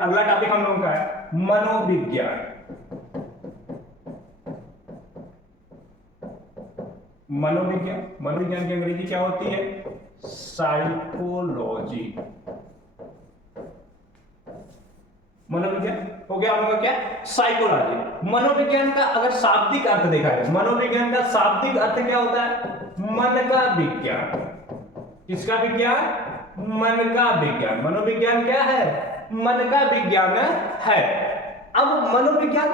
अगला टॉपिक हम लोगों का है मनोविज्ञान। मनोविज्ञान की अंग्रेजी क्या होती है? साइकोलॉजी। मनोविज्ञान हो गया हम लोग का क्या? साइकोलॉजी। मनोविज्ञान का अगर शाब्दिक अर्थ देखा जाए, मनोविज्ञान का शाब्दिक अर्थ क्या होता है? मन का विज्ञान। किसका विज्ञान? मन का विज्ञान। मनोविज्ञान क्या है? मन का विज्ञान है। अब मनोविज्ञान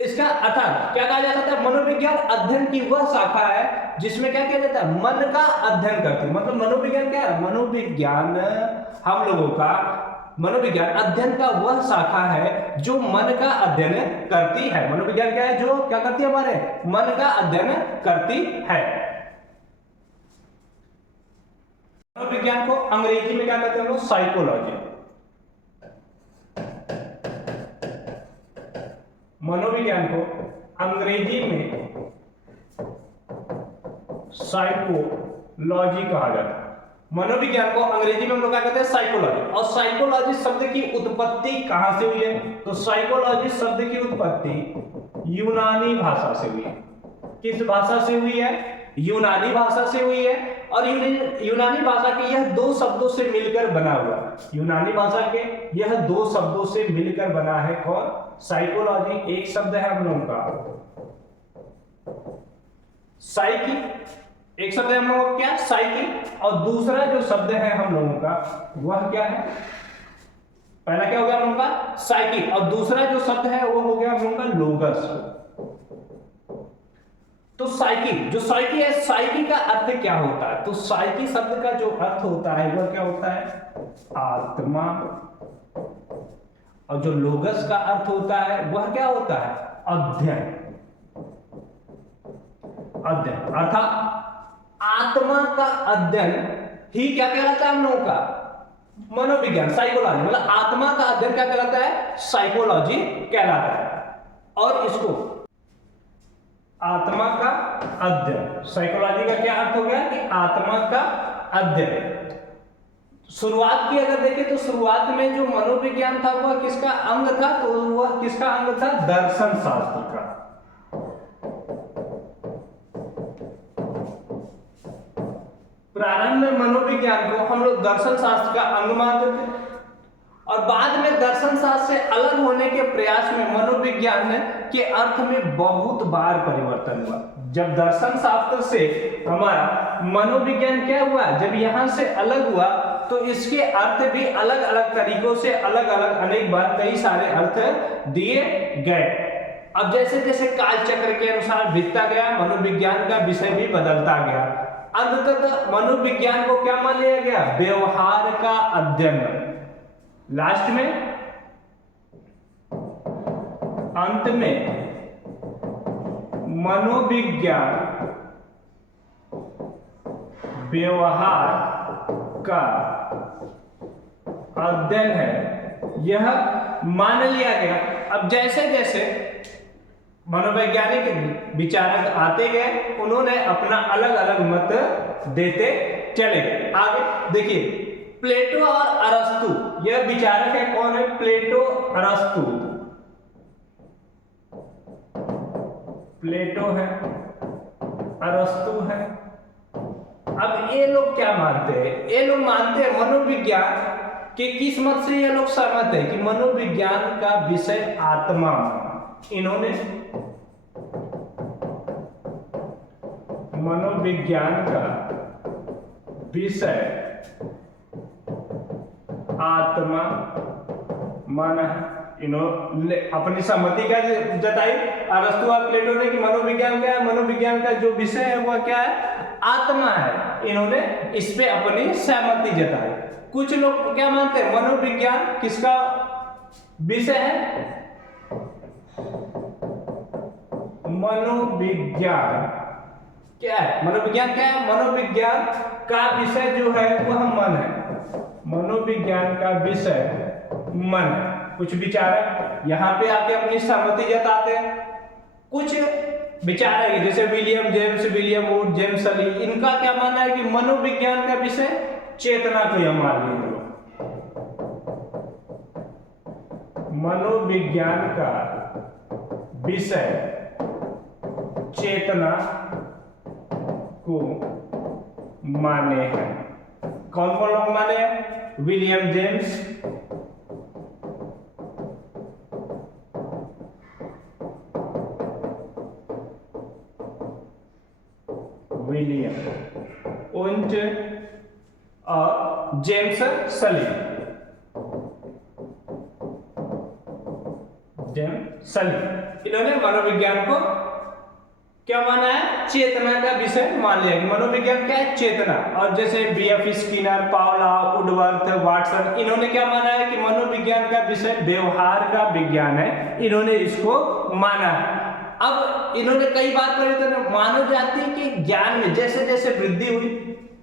इसका अर्थात क्या कहा जा सकता है? मनोविज्ञान अध्ययन की वह शाखा है जिसमें क्या किया जाता है? मन का अध्ययन करती है। मतलब मनोविज्ञान क्या है? मनोविज्ञान हम लोगों का मनोविज्ञान अध्ययन का वह शाखा है जो मन का अध्ययन करती है। मनोविज्ञान क्या है? जो क्या करती है? हमारे मन का अध्ययन करती है। मनोविज्ञान को अंग्रेजी में क्या कहते हैं हम लोग? साइकोलॉजी। मनोविज्ञान को अंग्रेजी में साइकोलॉजी कहा जाता है। मनोविज्ञान को अंग्रेजी में हम लोग क्या कहते हैं? साइकोलॉजी। और साइकोलॉजी शब्द की उत्पत्ति कहां से हुई है? तो साइकोलॉजी शब्द की उत्पत्ति यूनानी भाषा से हुई है। किस भाषा से हुई है? यूनानी भाषा से हुई है। और यूनानी भाषा के यह दो शब्दों से मिलकर बना हुआ। यूनानी भाषा के यह दो शब्दों से मिलकर बना है कौन? साइकोलॉजी। एक शब्द है हम लोगों का साइकी, एक शब्द है हम लोगों का क्या? साइकी। और दूसरा जो शब्द है हम लोगों का वह क्या है? पहला क्या हो गया हम लोगों का? साइकी। और दूसरा जो शब्द है वो हो गया हम लोगों का लोगस। तो साइकी, जो साइकी है, साइकी का अर्थ क्या होता है? तो साइकी शब्द का जो अर्थ होता है वह क्या होता है? आत्मा। और जो लोगस का अर्थ होता है वह क्या होता है? अध्ययन। अध्ययन अर्थात आत्मा का अध्ययन ही क्या कहलाता है हम लोगों का? मनोविज्ञान, साइकोलॉजी। मतलब आत्मा का अध्ययन क्या कहलाता है? साइकोलॉजी कहलाता है। और इसको आत्मा का अध्ययन, साइकोलॉजी का क्या अर्थ हो गया कि आत्मा का अध्ययन। शुरुआत की अगर देखें तो शुरुआत में जो मनोविज्ञान था वह किसका अंग था? तो वह किसका अंग था? दर्शन शास्त्र का। प्रारंभ में मनोविज्ञान को हम लोग दर्शन शास्त्र का अंग मानते थे और बाद में दर्शन शास्त्र से अलग होने के प्रयास में मनोविज्ञान के अर्थ में बहुत बार परिवर्तन हुआ। जब दर्शन शास्त्र से हमारा मनोविज्ञान क्या हुआ? जब यहां से अलग हुआ तो इसके अर्थ भी अलग अलग तरीकों से अलग अलग अनेक बार कई सारे अर्थ दिए गए। अब जैसे जैसे काल चक्र के अनुसार बीतता गया मनोविज्ञान का विषय भी बदलता गया। अंततः मनोविज्ञान को क्या मान लिया गया? व्यवहार का अध्ययन। लास्ट में अंत में मनोविज्ञान व्यवहार का अध्ययन है यह मान लिया गया। अब जैसे जैसे मनोवैज्ञानिक विचारक आते गए उन्होंने अपना अलग अलग मत देते चले गए। आगे देखिए, प्लेटो और अरस्तु, यह विचारक है कौन है? प्लेटो अरस्तु। प्लेटो है, अरस्तु है। अब ये लोग क्या मानते हैं? ये लोग मानते हैं मनोविज्ञान के किस मत से ये लोग सहमत है कि मनोविज्ञान का विषय आत्मा। इन्होंने मनोविज्ञान का विषय आत्मा माना है। इन्होंने अपनी सहमति क्या जताई अरस्तु और प्लेटो ने कि मनोविज्ञान क्या है? मनोविज्ञान का जो विषय है वह क्या है? आत्मा है। इन्होंने इस पे अपनी सहमति जताई। कुछ लोग क्या मानते हैं? मनोविज्ञान किसका विषय है? मनोविज्ञान क्या है? मनोविज्ञान क्या है? मनोविज्ञान का विषय जो है वह मन है। मनोविज्ञान का विषय मन है। कुछ विचारक यहाँ पे आके अपनी सहमति जताते हैं। कुछ विचारक जैसे William James, William would, James Ali, इनका क्या मानना है कि मनोविज्ञान का विषय चेतना को यह मान लीजिए। मनोविज्ञान का विषय चेतना को माने हैं। कौन कौन लोग माने हैं? विलियम जेम्स, विलियम und और जेम्स सलीम। इन्होंने मनोविज्ञान को क्या माना है? चेतना का विषय मान लिया कि मनोविज्ञान क्या है? चेतना। और जैसे बीएफ स्किनर, पावला, वुडवर्थ, वाटसन, इन्होंने क्या माना है कि मनोविज्ञान का विषय व्यवहार का विज्ञान है। इन्होंने इसको माना है। अब इन्होंने कई बार परिवर्तन मानव जाति के ज्ञान में जैसे जैसे वृद्धि हुई,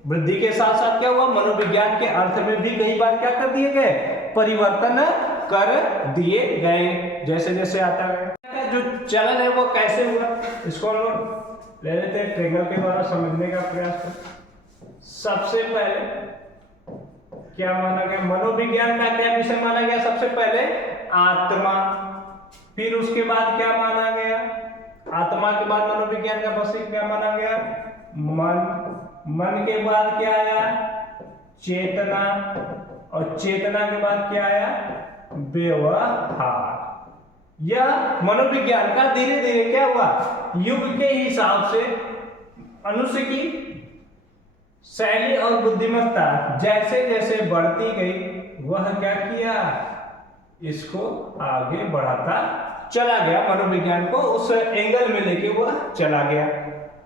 वृद्धि के साथ साथ क्या हुआ? मनोविज्ञान के अर्थ में भी कई बार क्या कर दिए गए? परिवर्तन कर दिए गए जैसे जैसे आता है। जो चलन है वो कैसे हुआ, इसको हम लोग ले लेते हैं, ट्रेगर के द्वारा समझने का प्रयास करें। सबसे पहले क्या माना गया? मनोविज्ञान का क्या विषय माना गया? सबसे पहले आत्मा, फिर उसके बाद क्या माना गया? आत्मा के बाद मनोविज्ञान का विषय क्या माना गया? मन, मन के बाद क्या आया? चेतना, और चेतना के बाद क्या आया? व्यवहार। यह मनोविज्ञान का धीरे धीरे क्या हुआ? युग के हिसाब से मनुष्य की शैली और बुद्धिमत्ता जैसे जैसे बढ़ती गई, वह क्या किया? इसको आगे बढ़ाता चला गया। मनोविज्ञान को उस एंगल में लेके वह चला गया।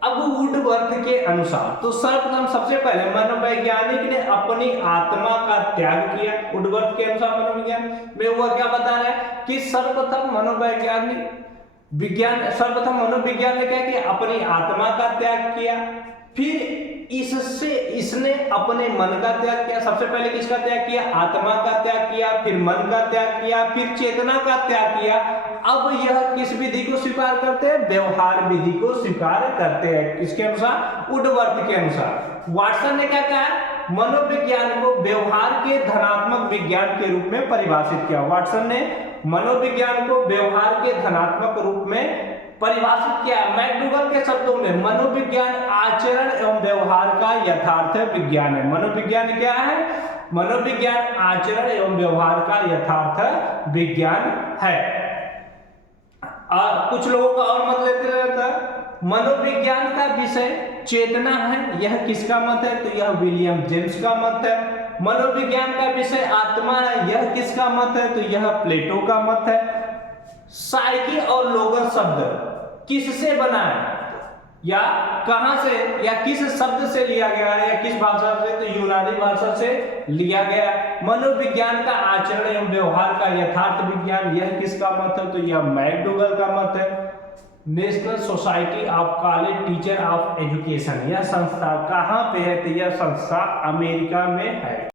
अब वुडवर्थ के अनुसार तो सर्वप्रथम सबसे पहले मनोवैज्ञानिक ने अपनी आत्मा का त्याग किया। वुडवर्थ के अनुसार मनोविज्ञान में वह क्या बता रहा है कि सर्वप्रथम मनोविज्ञान ने क्या किया? अपनी आत्मा का त्याग किया, फिर इसने अपने मन का त्याग किया। सबसे पहले किसका त्याग किया? आत्मा का त्याग किया, फिर मन का त्याग किया, फिर चेतना का त्याग किया। अब यह किस विधि को स्वीकार करते हैं? व्यवहार विधि को स्वीकार करते हैं। किसके अनुसार? वुडवर्थ के अनुसार। वाटसन ने क्या कहा? मनोविज्ञान को व्यवहार के धनात्मक विज्ञान के रूप में परिभाषित किया। वाटसन ने मनोविज्ञान को व्यवहार के धनात्मक रूप में परिभाषित किया। मैकडूगल के शब्दों में मनोविज्ञान आचरण एवं व्यवहार का यथार्थ विज्ञान है। मनोविज्ञान क्या है? मनोविज्ञान आचरण एवं व्यवहार का यथार्थ विज्ञान है। कुछ लोगों का और मत लेते रहता है। मनोविज्ञान का विषय चेतना है, यह किसका मत है? तो यह विलियम जेम्स का मत है। मनोविज्ञान का विषय आत्मा है, यह किसका मत है? तो यह प्लेटो का मत है। साइकी और लोगस शब्द किससे बना है, या कहां से, या किस शब्द से लिया गया है, या किस भाषा से? तो यूनानी भाषा से लिया गया। मनोविज्ञान का आचरण एवं व्यवहार का यथार्थ विज्ञान, यह किसका मत है? तो यह मैकडूगल का मत है। National society of college teacher of education, यह संस्था कहां पे है? तो यह संस्था अमेरिका में है।